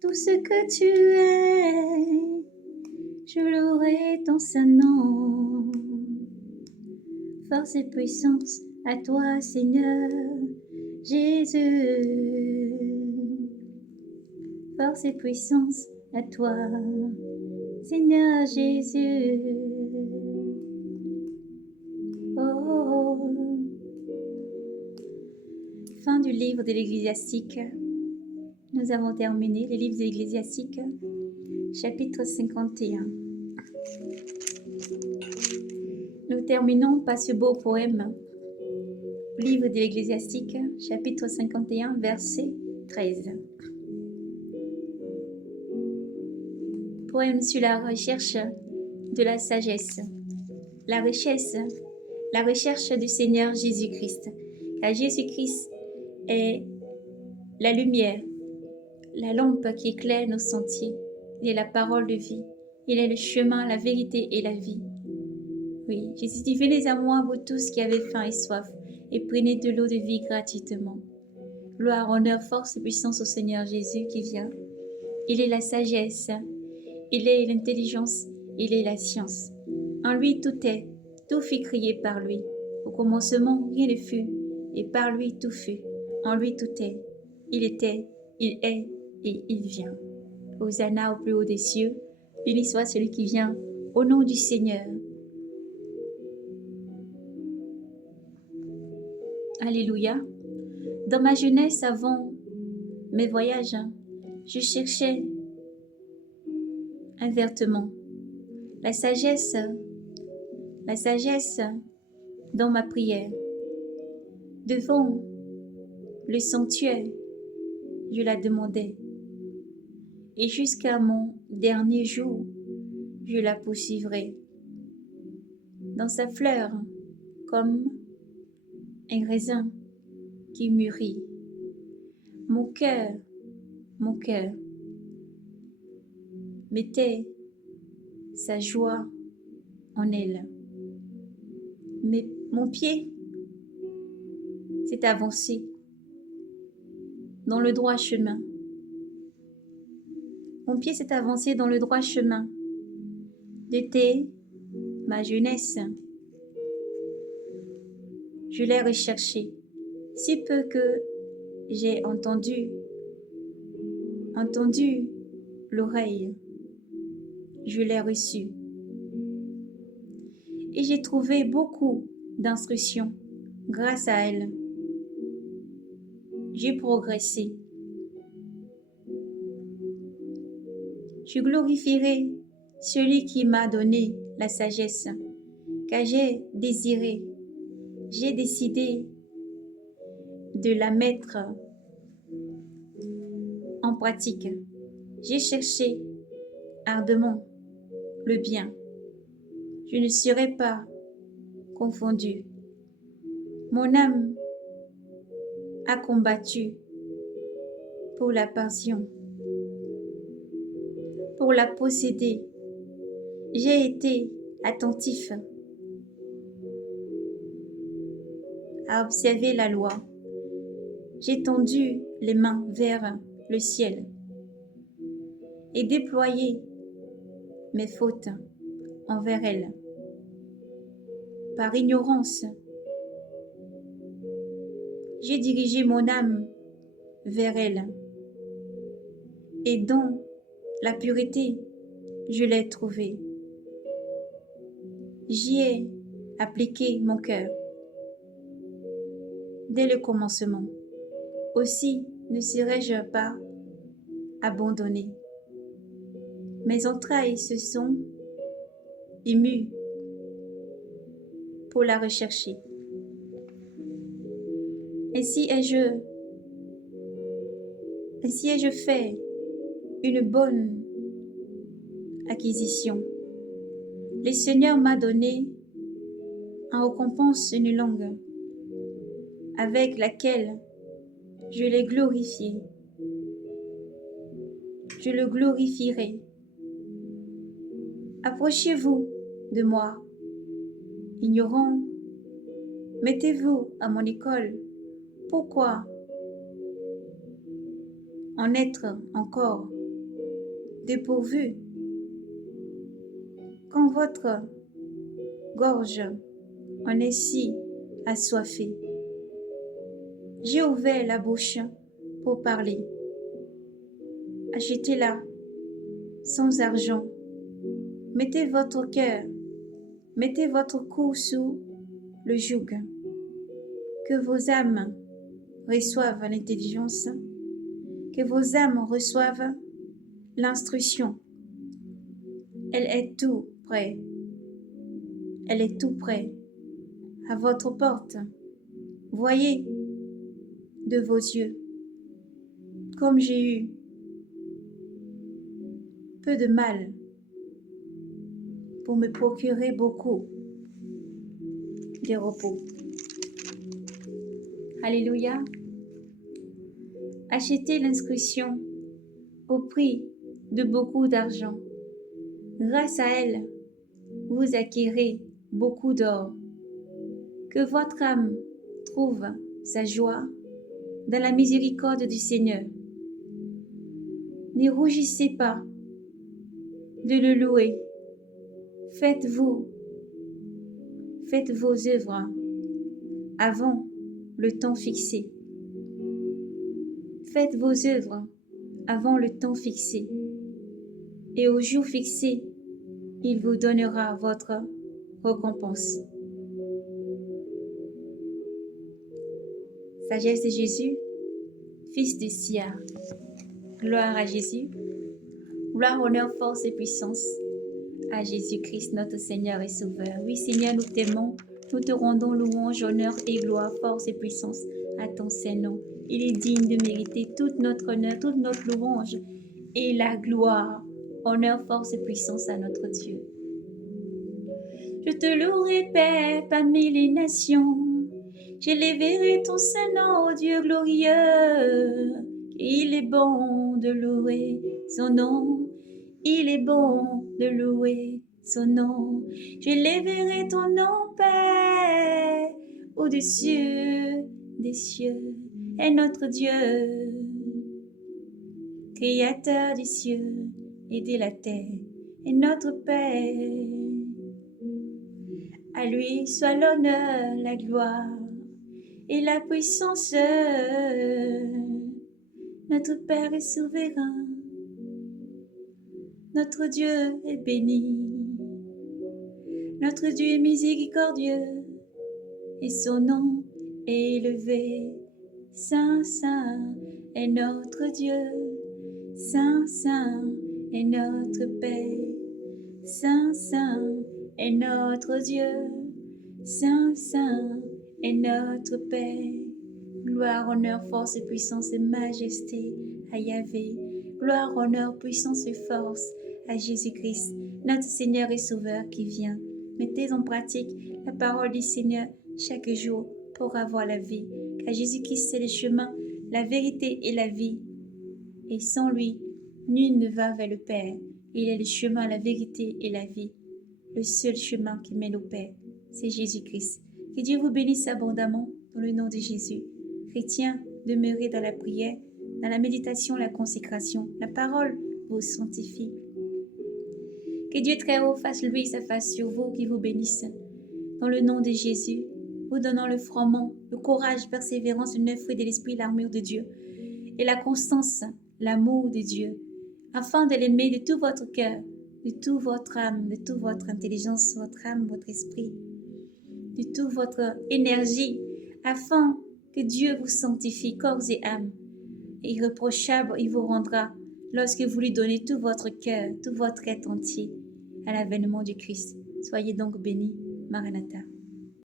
tout ce que tu es, je louerai ton saint nom. Force et puissance à toi, Seigneur Jésus. Force et puissance à toi, Seigneur Jésus. Oh. Fin du livre de l'Ecclésiastique. Nous avons terminé le livre de l'Ecclésiastique, chapitre 51. Nous terminons par ce beau poème, livre de l'Ecclésiastique, chapitre 51, verset 13. Poème sur la recherche de la sagesse. La recherche du Seigneur Jésus-Christ. Car Jésus-Christ est la lumière, la lampe qui éclaire nos sentiers. Il est la parole de vie. Il est le chemin, la vérité et la vie. Oui, Jésus dit, venez à moi, vous tous qui avez faim et soif, et prenez de l'eau de vie gratuitement. Gloire, honneur, force et puissance au Seigneur Jésus qui vient. Il est la sagesse, il est l'intelligence, il est la science. En lui tout est, tout fut créé par lui. Au commencement, rien ne fut, et par lui tout fut. En lui tout est, il était, il est, et il vient. Hosanna au plus haut des cieux, béni soit celui qui vient, au nom du Seigneur. Alléluia. Dans ma jeunesse, avant mes voyages, je cherchais un vêtement. La sagesse dans ma prière. Devant le sanctuaire, je la demandais. Et jusqu'à mon dernier jour, je la poursuivrai. Dans sa fleur, comme un raisin qui mûrit. Mon cœur mettait sa joie en elle. Mais mon pied s'est avancé dans le droit chemin. Mon pied s'est avancé dans le droit chemin de ma jeunesse. Je l'ai recherché, si peu que j'ai entendu l'oreille, je l'ai reçu. Et j'ai trouvé beaucoup d'instructions grâce à elle. J'ai progressé. Je glorifierai celui qui m'a donné la sagesse, car j'ai décidé de la mettre en pratique. J'ai cherché ardemment le bien. Je ne serai pas confondu. Mon âme a combattu pour la passion, pour la posséder. J'ai été attentif à observer la loi. J'ai tendu les mains vers le ciel et déployé mes fautes envers elle. Par ignorance, j'ai dirigé mon âme vers elle et dans la pureté, je l'ai trouvée. J'y ai appliqué mon cœur dès le commencement. Aussi ne serais-je pas abandonné. Mes entrailles se sont émues pour la rechercher. Ainsi ai-je fait une bonne acquisition. Le Seigneur m'a donné en récompense une langue avec laquelle je l'ai glorifié. Je le glorifierai. Approchez-vous de moi, ignorants, mettez-vous à mon école. Pourquoi en être encore dépourvu. Quand votre gorge en est si assoiffée, j'ai ouvert la bouche pour parler. Achetez-la sans argent. Mettez votre cœur, mettez votre cou sous le joug. Que vos âmes reçoivent l'intelligence, que vos âmes reçoivent l'instruction. Elle est tout près. Elle est tout près. À votre porte. Voyez de vos yeux. Comme j'ai eu peu de mal pour me procurer beaucoup de repos. Alléluia. Achetez l'inscription au prix de beaucoup d'argent. Grâce à elle, vous acquérez beaucoup d'or. Que votre âme trouve sa joie dans la miséricorde du Seigneur. Ne rougissez pas de le louer. Faites vos œuvres avant le temps fixé. Faites vos œuvres avant le temps fixé. Et au jour fixé, il vous donnera votre récompense. Sagesse de Jésus, fils de Sia. Gloire à Jésus. Gloire, honneur, force et puissance à Jésus-Christ, notre Seigneur et Sauveur. Oui, Seigneur, nous t'aimons. Nous te rendons louange, honneur et gloire, force et puissance à ton Saint-Nom. Il est digne de mériter toute notre honneur, toute notre louange et la gloire, honneur, force et puissance à notre Dieu. Je te louerai, Père, parmi les nations. J'élèverai ton Saint-Nom, ô Dieu glorieux. Il est bon de louer son nom. Il est bon de louer son nom. J'élèverai ton nom, Père, au-dessus des cieux. Est notre Dieu, Créateur des cieux et de la terre, est notre Père. À lui soit l'honneur, la gloire et la puissance. Notre Père est souverain, notre Dieu est béni, notre Dieu est miséricordieux et son nom est élevé. Saint, Saint est notre Dieu, Saint, Saint est notre Père, Saint, Saint est notre Dieu, Saint, Saint est notre Père. Gloire, honneur, force et puissance et majesté à Yahvé. Gloire, honneur, puissance et force à Jésus-Christ, notre Seigneur et Sauveur qui vient. Mettez en pratique la parole du Seigneur chaque jour pour avoir la vie. Car Jésus-Christ, c'est le chemin, la vérité et la vie. Et sans lui, nul ne va vers le Père. Il est le chemin, la vérité et la vie. Le seul chemin qui mène au Père, c'est Jésus-Christ. Que Dieu vous bénisse abondamment dans le nom de Jésus. Chrétiens, demeurez dans la prière, dans la méditation, la consécration. La parole vous sanctifie. Que Dieu très haut fasse lui sa face sur vous, qui vous bénisse. Dans le nom de Jésus, vous donnant le froment, le courage, persévérance, le neuf fruit de l'esprit, l'armure de Dieu, et la constance, l'amour de Dieu, afin de l'aimer de tout votre cœur, de toute votre âme, de toute votre intelligence, votre âme, votre esprit, de toute votre énergie, afin que Dieu vous sanctifie corps et âme. Et irréprochable, il vous rendra lorsque vous lui donnez tout votre cœur, tout votre être entier à l'avènement du Christ. Soyez donc bénis. Maranatha.